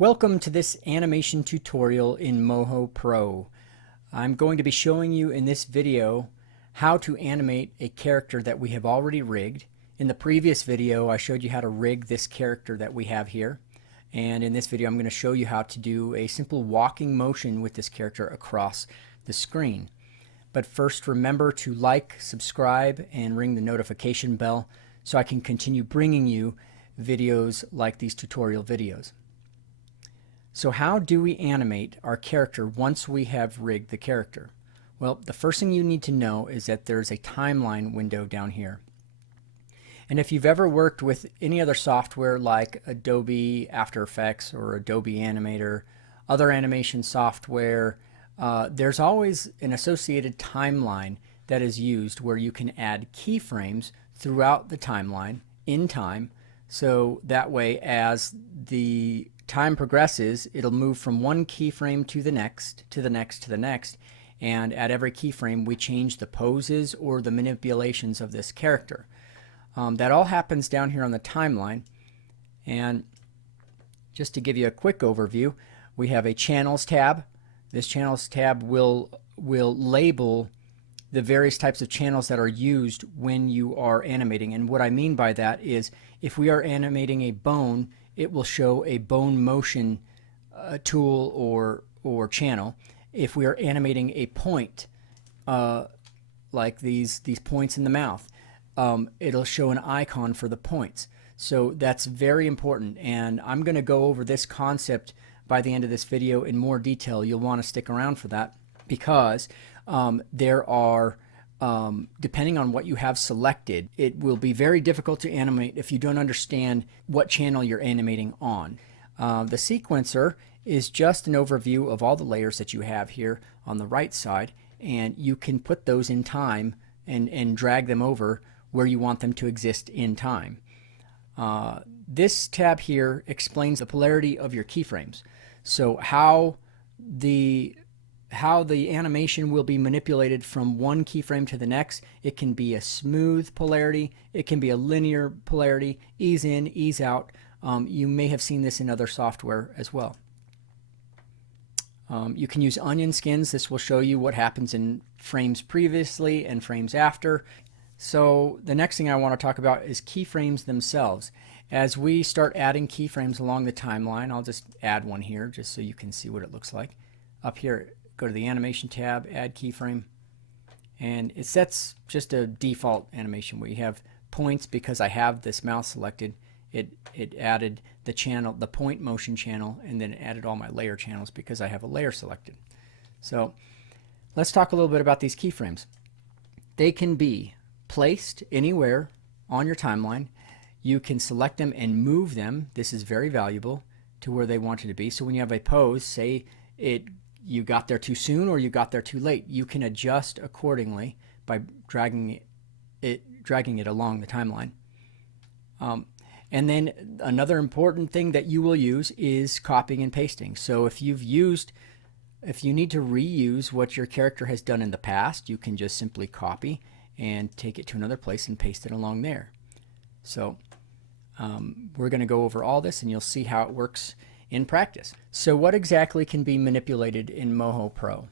Welcome to this animation tutorial in Moho Pro. I'm going to be showing you in this video how to animate a character that we have already rigged. In the previous video I showed you how to rig this character that we have here, and in this video I'm going to show you how to do a simple walking motion with this character across the screen. But first, remember to like, subscribe, and ring the notification bell so I can continue bringing you videos like these tutorial videos. So how do we animate our character once we have rigged the character? Well, the first thing you need to know is that there's a timeline window down here. And if you've ever worked with any other software like Adobe After Effects or Adobe Animator, other animation software, there's always an associated timeline that is used where you can add keyframes throughout the timeline in time. So that way, as the time progresses, it'll move from one keyframe to the next, to the next, to the next, and at every keyframe we change the poses or the manipulations of this character. That all happens down here on the timeline, and just to give you a quick overview, we have a Channels tab. This Channels tab will label the various types of channels that are used when you are animating. And what I mean by that is, if we are animating a bone, it will show a bone motion tool or channel. If we are animating a point, like these points in the mouth, it'll show an icon for the points. So that's very important, and I'm going to go over this concept by the end of this video in more detail. You'll want to stick around for that, because there are, depending on what you have selected, it will be very difficult to animate if you don't understand what channel you're animating on. The sequencer is just an overview of all the layers that you have here on the right side, and you can put those in time and drag them over where you want them to exist in time. This tab here explains the polarity of your keyframes. So how the animation will be manipulated from one keyframe to the next. It can be a smooth polarity, it can be a linear polarity, ease in, ease out. You may have seen this in other software as well. You can use onion skins. This will show you what happens in frames previously and frames after. So the next thing I want to talk about is keyframes themselves. As we start adding keyframes along the timeline, I'll just add one here just so you can see what it looks like. Up here, go to the animation tab, add keyframe, and it sets just a default animation where you have points. Because I have this mouse selected, it added the channel, the point motion channel, and then it added all my layer channels because I have a layer selected. So let's talk a little bit about these keyframes. They can be placed anywhere on your timeline. You can select them and move them. This is very valuable to where they want it to be. So when you have a pose, say you got there too soon or you got there too late, you can adjust accordingly by dragging it along the timeline. And then another important thing that you will use is copying and pasting. So if you need to reuse what your character has done in the past, you can just simply copy and take it to another place and paste it along there. So we're going to go over all this and you'll see how it works in practice. So what exactly can be manipulated in Moho Pro?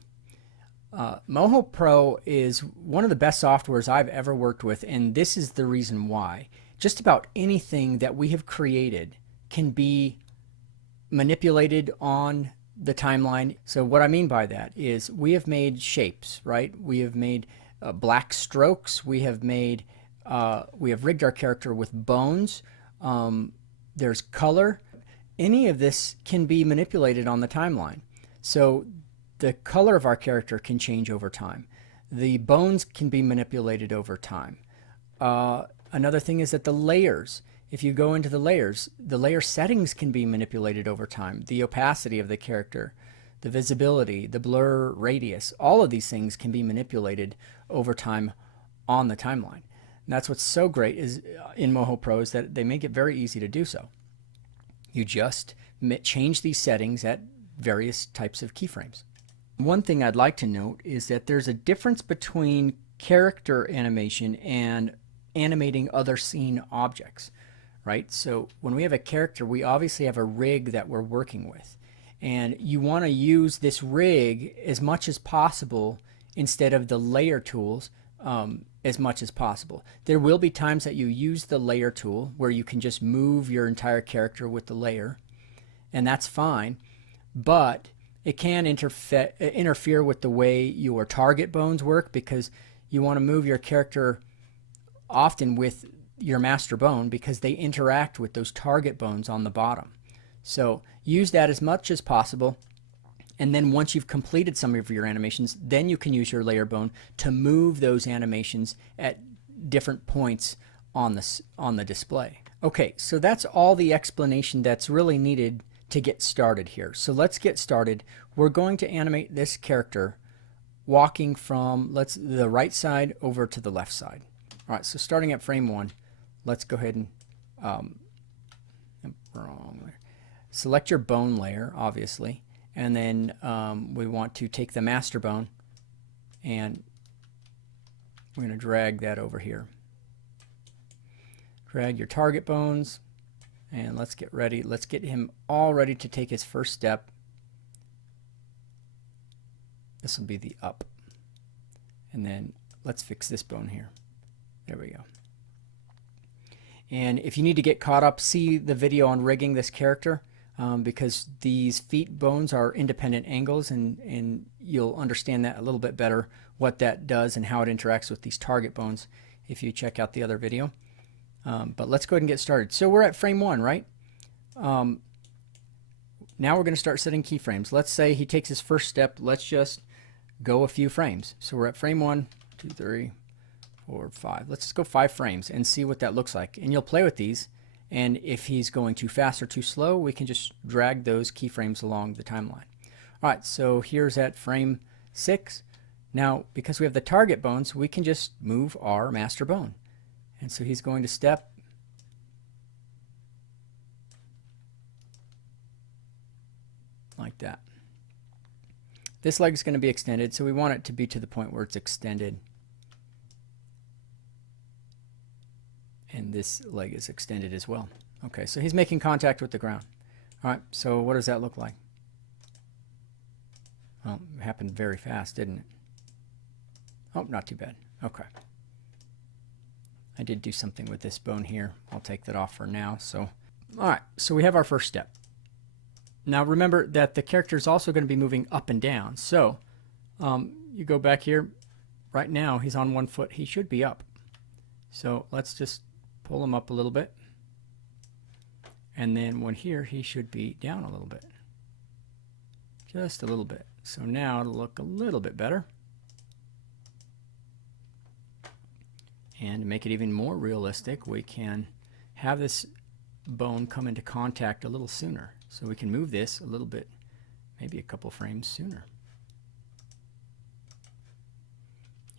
Moho Pro is one of the best softwares I've ever worked with, and this is the reason why. Just about anything that we have created can be manipulated on the timeline. So what I mean by that is, we have made shapes, right? We have made black strokes. We have rigged our character with bones. There's color. Any of this can be manipulated on the timeline. So the color of our character can change over time. The bones can be manipulated over time. Another thing is that the layers, if you go into the layer settings can be manipulated over time. The opacity of the character, the visibility, the blur radius, all of these things can be manipulated over time on the timeline. And that's what's so great is in Moho Pro, is that they make it very easy to do so. You just change these settings at various types of keyframes. One thing I'd like to note is that there's a difference between character animation and animating other scene objects. right? So when we have a character, we obviously have a rig that we're working with. And you want to use this rig as much as possible instead of the layer tools as much as possible. There will be times that you use the layer tool where you can just move your entire character with the layer, and that's fine, but it can interfere with the way your target bones work, because you want to move your character often with your master bone because they interact with those target bones on the bottom. So use that as much as possible, and then once you've completed some of your animations, then you can use your layer bone to move those animations at different points on the display. Okay, so that's all the explanation that's really needed to get started here. So let's get started. We're going to animate this character walking from the right side over to the left side. All right, so starting at frame 1, let's go ahead and select your bone layer, obviously, and then we want to take the master bone and we're going to drag that over here. Drag your target bones, and let's get ready. Let's get him all ready to take his first step. This will be the up. And then let's fix this bone here. There we go. And if you need to get caught up, see the video on rigging this character, because these feet bones are independent angles, and you'll understand that a little bit better, what that does and how it interacts with these target bones if you check out the other video. But let's go ahead and get started. So we're at frame 1, right? Now we're going to start setting keyframes. Let's say he takes his first step. Let's just go a few frames. So we're at frame 1, 2, 3, 4, 5. Let's just go 5 frames and see what that looks like. And you'll play with these. And if he's going too fast or too slow, we can just drag those keyframes along the timeline. All right, so here's at frame 6. Now, because we have the target bones, we can just move our master bone. And so he's going to step like that. This leg is going to be extended, so we want it to be to the point where it's extended. And this leg is extended as well. Okay, so he's making contact with the ground. All right, so what does that look like? Well, it happened very fast, didn't it? Oh, not too bad. Okay. I did do something with this bone here. I'll take that off for now. So, all right, so we have our first step. Now remember that the character is also going to be moving up and down. So you go back here. Right now he's on one foot. He should be up. So let's just pull him up a little bit. And then when here, he should be down a little bit. Just a little bit. So now it'll look a little bit better. And to make it even more realistic, we can have this bone come into contact a little sooner. So we can move this a little bit, maybe a couple frames sooner.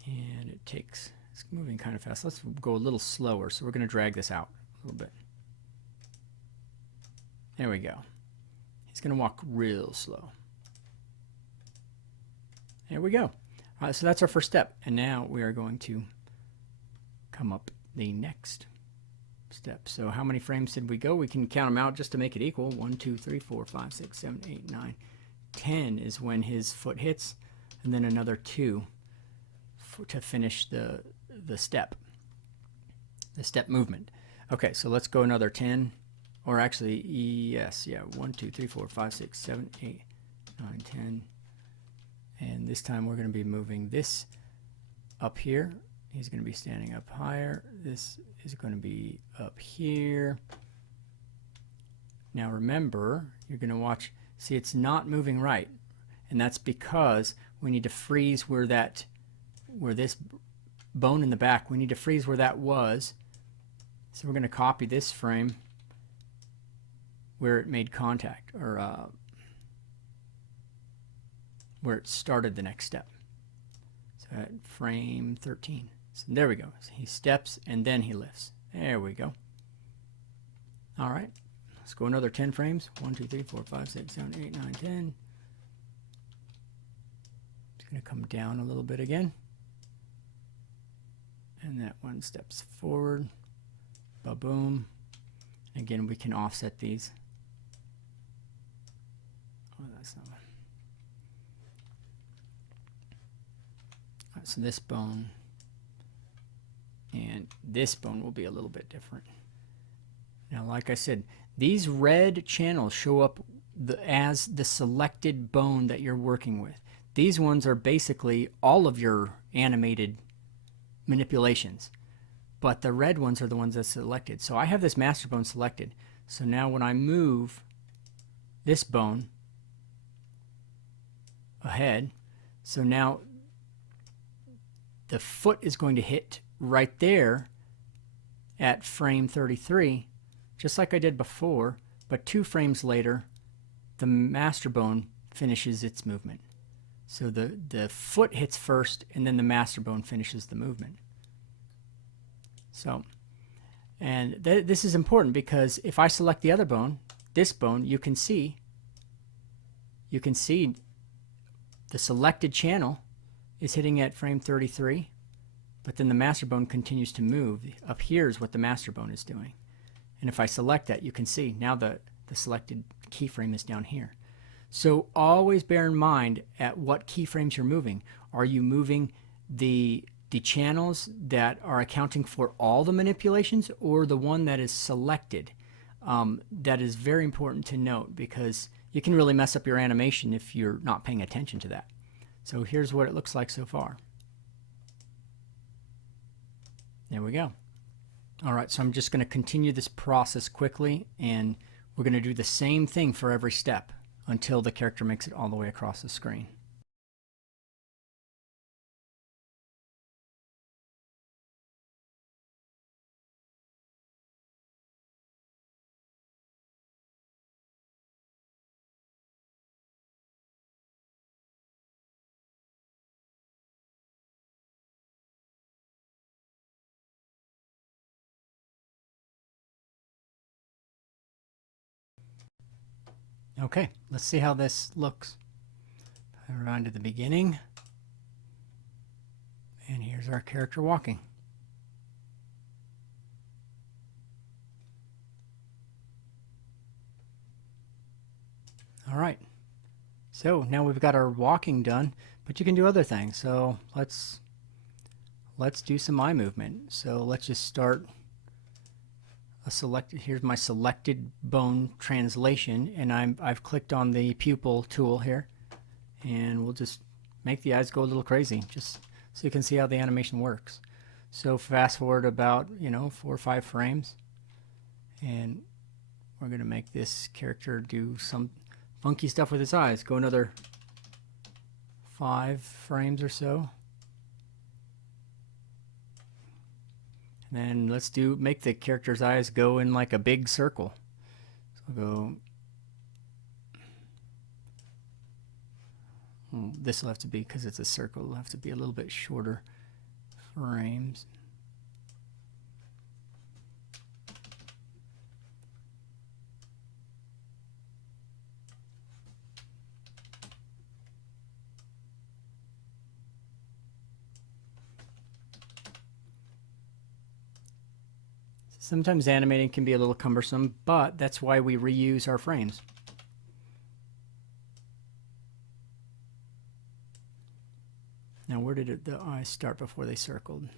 And it's moving kind of fast. Let's go a little slower. So we're going to drag this out a little bit. There we go. He's going to walk real slow. There we go. All right, so that's our first step. And now we are going to come up the next step. So how many frames did we go? We can count them out just to make it equal. 1, 2, 3, 4, 5, 6, 7, 8, 9, 10 is when his foot hits, and then another 2 to finish the step movement. Okay, so let's go another 10, or actually, yes, yeah, 1, 2, 3, 4, 5, 6, 7, 8, 9, 10, and this time we're going to be moving this up here. He's going to be standing up higher. This is going to be up here. Now remember, you're going to watch, see it's not moving right. And that's because we need to freeze where this bone in the back, we need to freeze where that was. So we're going to copy this frame where it made contact, or where it started the next step. So at frame 13. So there we go. So he steps and then he lifts. There we go. All right. Let's go another 10 frames. 1, 2, 3, 4, 5, 6, 7, 8, 9, 10. It's going to come down a little bit again. And that one steps forward. Ba-boom. Again, we can offset these. Oh, that's not one. Right, so this bone and this bone will be a little bit different. Now, like I said, these red channels show up as the selected bone that you're working with. These ones are basically all of your animated manipulations, but the red ones are the ones that's selected. So I have this master bone selected. So now when I move this bone ahead, so now the foot is going to hit right there at frame 33, just like I did before, but 2 frames later, the master bone finishes its movement. So the foot hits first, and then the master bone finishes the movement. So, and this is important because if I select the other bone, this bone, you can see the selected channel is hitting at frame 33, but then the master bone continues to move. Up here is what the master bone is doing. And if I select that, you can see now the selected keyframe is down here. So always bear in mind at what keyframes you're moving. Are you moving the channels that are accounting for all the manipulations, or the one that is selected? That is very important to note, because you can really mess up your animation if you're not paying attention to that. So here's what it looks like so far. There we go. All right, so I'm just going to continue this process quickly, and we're going to do the same thing for every step until the character makes it all the way across the screen. Okay, let's see how this looks. Around to the beginning, and here's our character walking. All right, so now we've got our walking done, but you can do other things. So let's do some eye movement. So let's just start a selected. Here's my selected bone translation, and I've clicked on the pupil tool here, and we'll just make the eyes go a little crazy, just so you can see how the animation works. So fast forward about 4 or 5 frames, and we're going to make this character do some funky stuff with his eyes. Go another 5 frames or so. And then let's make the character's eyes go in like a big circle. So I'll go, this will have to be, because it's a circle, it'll have to be a little bit shorter frames. Sometimes animating can be a little cumbersome, but that's why we reuse our frames. Now, where did the eyes start before they circled?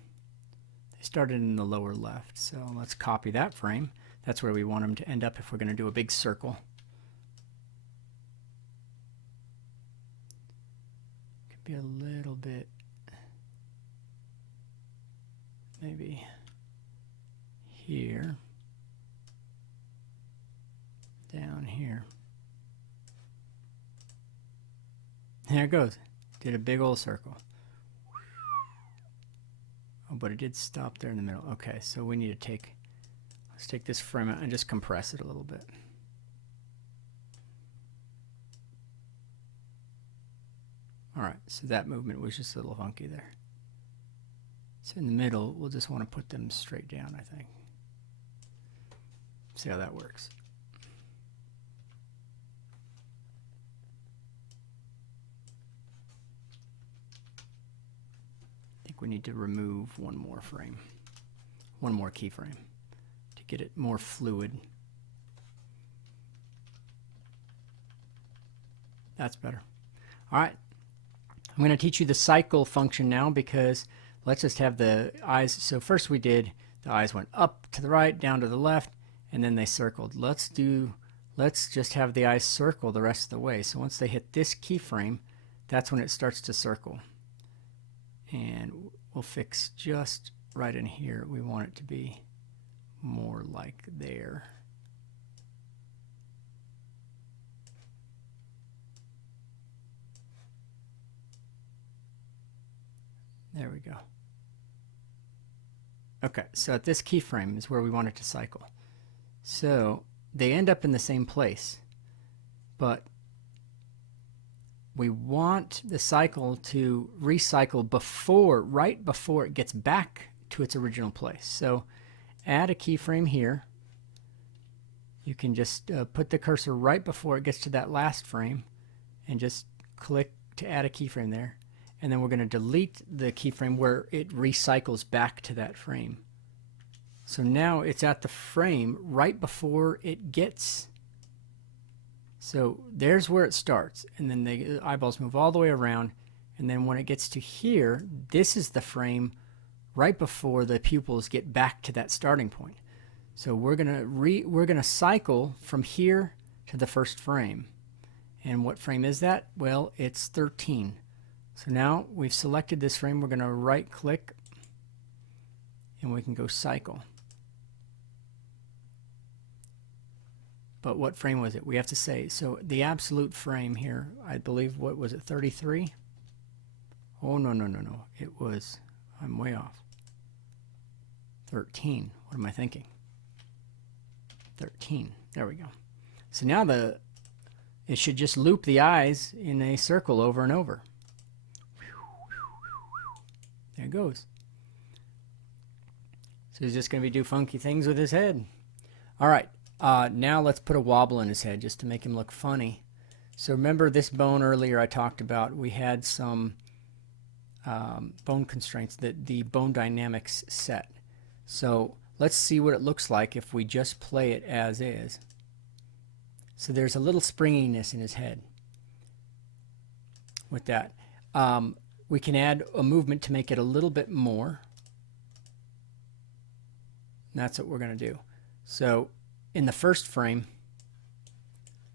They started in the lower left, so let's copy that frame. That's where we want them to end up if we're going to do a big circle. Could be a little bit, maybe here, down here. There it goes. Did a big old circle. Oh, but it did stop there in the middle. Okay, so we need to let's take this frame out and just compress it a little bit. All right, so that movement was just a little funky there. So in the middle, we'll just want to put them straight down, I think. See how that works. I think we need to remove one more frame, one more keyframe to get it more fluid That's better. All right. I'm going to teach you the cycle function now, because let's just have the eyes. So first we did, the eyes went up to the right, down to the left, and then they circled. Let's just have the eyes circle the rest of the way. So once they hit this keyframe, that's when it starts to circle. And we'll fix just right in here. We want it to be more like there. There we go. Okay, so at this keyframe is where we want it to cycle. So they end up in the same place, but we want the cycle to recycle right before it gets back to its original place. So add a keyframe here. You can just put the cursor right before it gets to that last frame and just click to add a keyframe there. And then we're going to delete the keyframe where it recycles back to that frame. So now it's at the frame right before it gets. So there's where it starts, and then the eyeballs move all the way around, and then when it gets to here, this is the frame right before the pupils get back to that starting point. So we're gonna cycle from here to the first frame. And what frame is that? Well, it's 13. So now we've selected this frame, we're going to right click and we can go cycle. But what frame was it? We have to say, so the absolute frame here, I believe, what was it, 33? Oh, no. It was, I'm way off. 13. What am I thinking? 13. There we go. So now it should just loop the eyes in a circle over and over. There it goes. So he's just going to do funky things with his head. All right. Now let's put a wobble in his head just to make him look funny. So remember this bone earlier I talked about, we had some bone constraints, that the bone dynamics set. So let's see what it looks like if we just play it as is. So there's a little springiness in his head with that. We can add a movement to make it a little bit more. And that's what we're going to do. So in the first frame,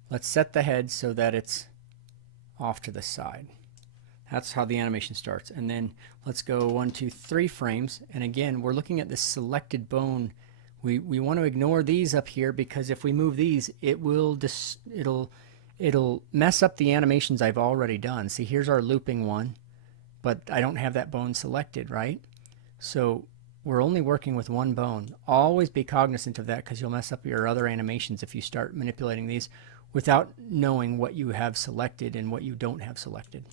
let's set the head so that it's off to the side. That's how the animation starts. And then let's go 1, 2, 3 frames. And again, we're looking at this selected bone. We want to ignore these up here, because if we move these, it'll mess up the animations I've already done. See, here's our looping one, but I don't have that bone selected, right? So we're only working with one bone. Always be cognizant of that, because you'll mess up your other animations if you start manipulating these without knowing what you have selected and what you don't have selected.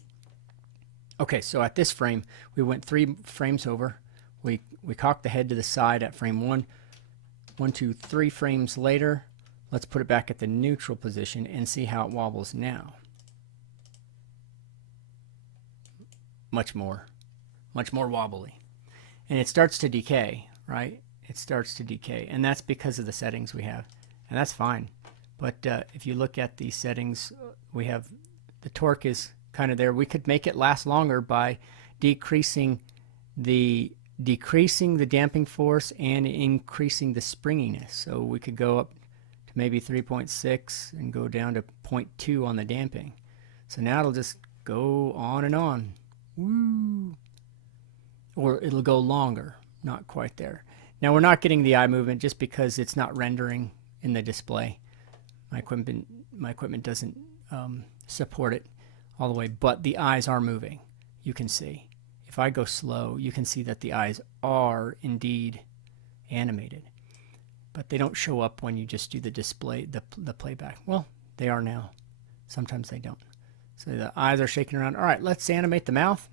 Okay, so at this frame, we went 3 frames over. We cocked the head to the side at frame 1. 1, 2, 3 frames later, let's put it back at the neutral position and see how it wobbles now. Much more wobbly. And it starts to decay, right? It starts to decay, and that's because of the settings we have, and that's fine. But if you look at the settings, we have the torque is kind of there. We could make it last longer by decreasing the damping force and increasing the springiness. So we could go up to maybe 3.6 and go down to 0.2 on the damping. So now it'll just go on and on. Woo! Or it'll go longer, not quite there. Now we're not getting the eye movement just because it's not rendering in the display. My equipment doesn't support it all the way, but the eyes are moving. You can see. If I go slow, you can see that the eyes are indeed animated, but they don't show up when you just do the display, the playback. Well, they are now. Sometimes they don't. So the eyes are shaking around. All right, let's animate the mouth.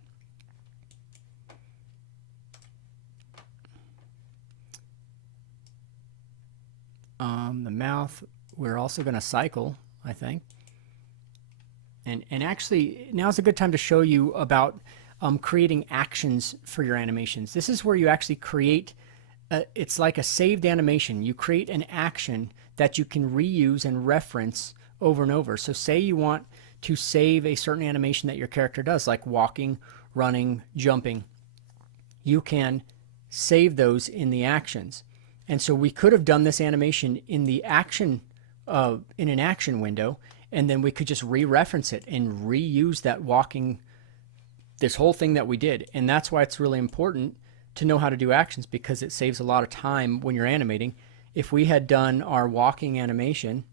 The mouth, we're also going to cycle, I think. And actually, now's a good time to show you about creating actions for your animations. This is where you actually create, it's like a saved animation. You create an action that you can reuse and reference over and over. So say you want to save a certain animation that your character does, like walking, running, jumping. You can save those in the actions. And so we could have done this animation in the action, in an action window, and then we could just re-reference it and reuse that walking, this whole thing that we did. And that's why it's really important to know how to do actions, because it saves a lot of time when you're animating. If we had done our walking animation,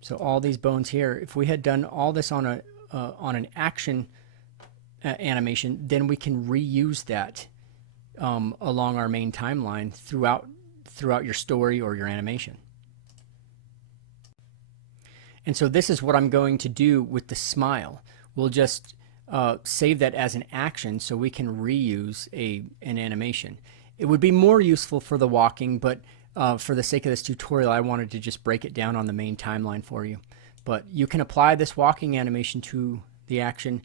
so all these bones here, if we had done all this on an action animation, then we can reuse that along our main timeline throughout your story or your animation. And so this is what I'm going to do with the smile. We'll just save that as an action so we can reuse an animation. It would be more useful for the walking, but for the sake of this tutorial, I wanted to just break it down on the main timeline for you. But you can apply this walking animation to the action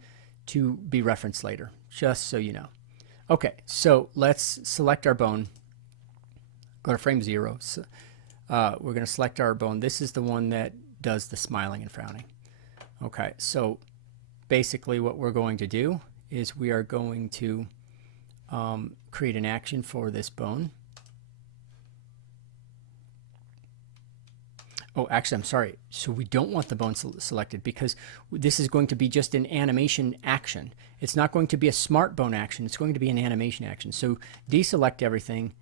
to be referenced later, just so you know. Okay, so let's select our bone. Go to frame 0. So, we're going to select our bone. This is the one that does the smiling and frowning. Okay, so basically what we're going to do is we are going to create an action for this bone. Oh, actually, I'm sorry. So we don't want the bone selected, because this is going to be just an animation action. It's not going to be a smart bone action. It's going to be an animation action. So deselect everything,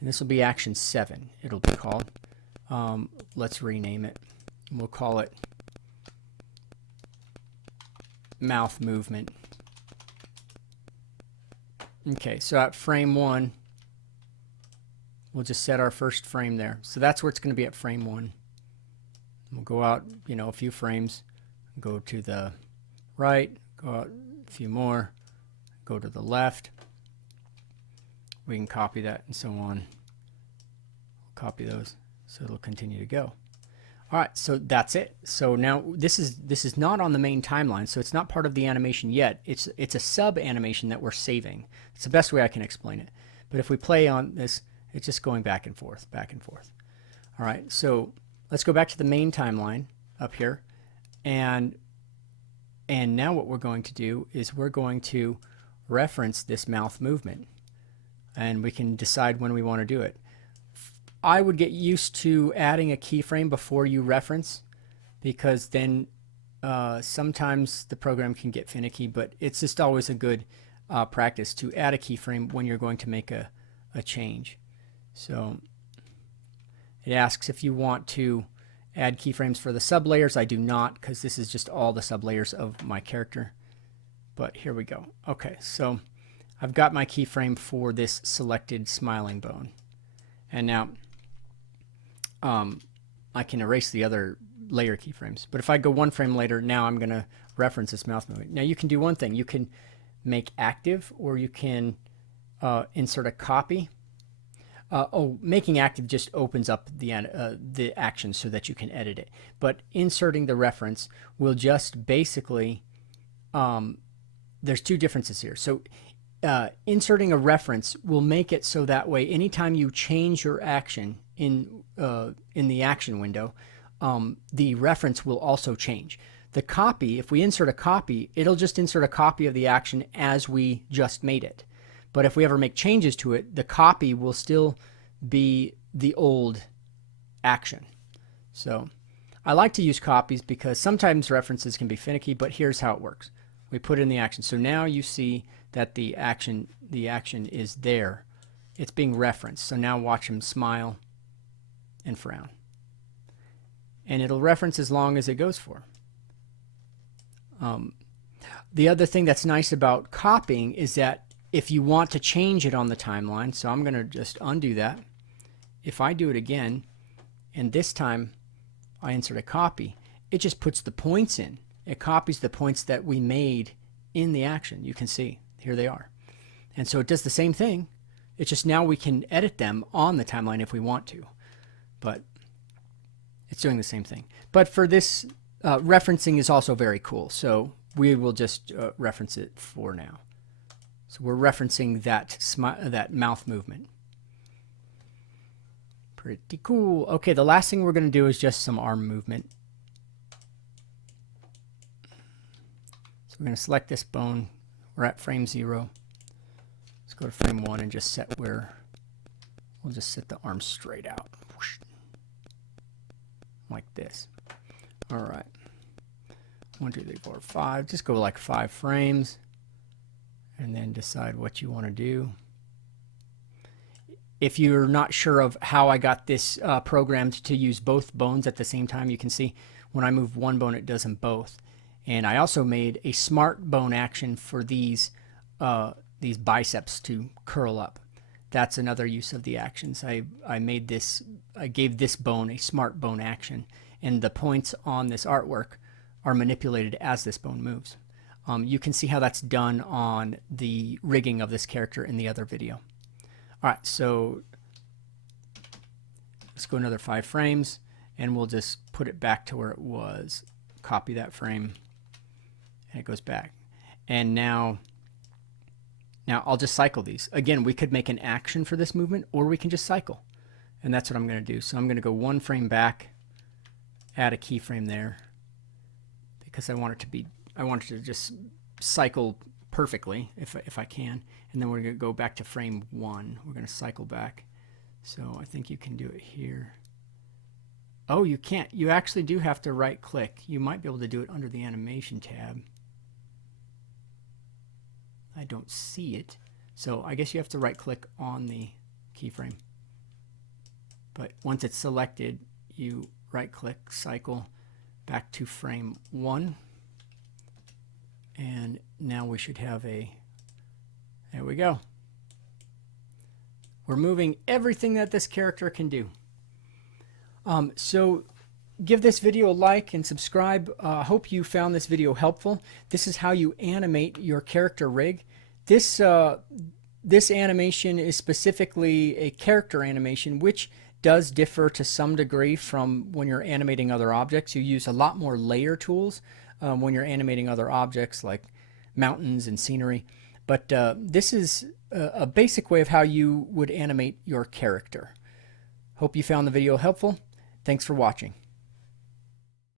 and this will be action 7. It'll be called. Let's rename it. We'll call it mouth movement. Okay, so at frame 1, we'll just set our first frame there. So that's where it's going to be at frame 1. We'll go out, a few frames, go to the right, go out a few more, go to the left. We can copy that and so on. Copy those so it'll continue to go. All right, so that's it. So now this is not on the main timeline, so it's not part of the animation yet. It's a sub animation that we're saving. It's the best way I can explain it. But if we play on this, it's just going back and forth, back and forth. All right, so let's go back to the main timeline up here, and now what we're going to do is we're going to reference this mouth movement, and we can decide when we want to do it. I would get used to adding a keyframe before you reference, because then sometimes the program can get finicky, but it's just always a good practice to add a keyframe when you're going to make a change. So it asks if you want to add keyframes for the sublayers. I do not, because this is just all the sublayers of my character. But here we go. Okay, so I've got my keyframe for this selected smiling bone. And now I can erase the other layer keyframes. But if I go one frame later, now I'm going to reference this mouth movement. Now you can do one thing. You can make active, or you can insert a copy. Making active just opens up the action so that you can edit it. But inserting the reference will just basically, there's two differences here. So inserting a reference will make it so that way anytime you change your action in the action window, the reference will also change. The copy, if we insert a copy, it'll just insert a copy of the action as we just made it. But if we ever make changes to it, the copy will still be the old action. So I like to use copies because sometimes references can be finicky, but here's how it works. We put in the action. So now you see that the action is there. It's being referenced. So now watch him smile and frown. And it'll reference as long as it goes for. The other thing that's nice about copying is that if you want to change it on the timeline, so I'm going to just undo that. If I do it again, and this time I insert a copy, it just puts the points in. It copies the points that we made in the action. You can see, here they are. And so it does the same thing. It's just now we can edit them on the timeline if we want to. But it's doing the same thing. But for this, referencing is also very cool. So we will just reference it for now. So we're referencing that mouth movement. Pretty cool. Okay, the last thing we're going to do is just some arm movement. So we're going to select this bone. We're at frame 0. Let's go to frame 1 and just set where we'll just set the arm straight out. Whoosh. Like this. All right. 1, 2, 3, 4, 5. Just go like 5 frames and then decide what you want to do. If you're not sure of how I got this programmed to use both bones at the same time, you can see when I move one bone, it does them both. And I also made a smart bone action for these biceps to curl up. That's another use of the actions. I gave this bone a smart bone action, and the points on this artwork are manipulated as this bone moves. You can see how that's done on the rigging of this character in the other video. All right, so let's go another 5 frames, and we'll just put it back to where it was. Copy that frame, and it goes back. And now I'll just cycle these. Again, we could make an action for this movement, or we can just cycle. And that's what I'm going to do. So I'm going to go 1 frame back, add a keyframe there, because I want it to just cycle perfectly if I can. And then we're going to go back to frame 1. We're going to cycle back. So I think you can do it here. Oh, you can't. You actually do have to right click. You might be able to do it under the animation tab. I don't see it. So I guess you have to right click on the keyframe. But once it's selected, you right click, cycle back to frame 1. And now we should have there we go. We're moving everything that this character can do. So give this video a like and subscribe. Hope you found this video helpful. This is how you animate your character rig. This animation is specifically a character animation, which does differ to some degree from when you're animating other objects. You use a lot more layer tools when you're animating other objects like mountains and scenery. But this is a basic way of how you would animate your character. Hope you found the video helpful. Thanks for watching.